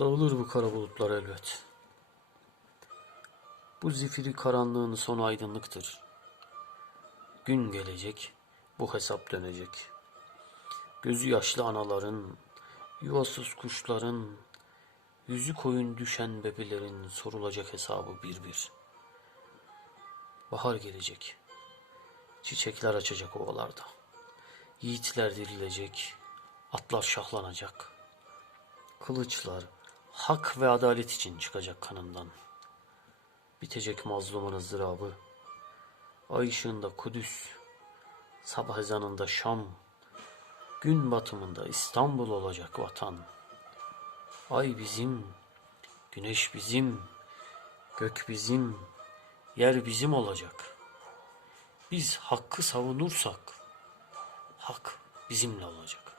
Dağılır bu kara bulutlar elbet. Bu zifiri karanlığın sonu aydınlıktır. Gün gelecek, bu hesap dönecek. Gözü yaşlı anaların, yuvasız kuşların, yüzü koyun düşen bebelerin sorulacak hesabı bir bir. Bahar gelecek. Çiçekler açacak ovalarda. Yiğitler dirilecek, atlar şahlanacak. Kılıçlar hak ve adalet için çıkacak kanından. Bitecek mazlumun ızdırabı. Ay ışığında Kudüs, sabah ezanında Şam, gün batımında İstanbul olacak vatan. Ay bizim, güneş bizim, gök bizim, yer bizim olacak. Biz hakkı savunursak, hak bizimle olacak.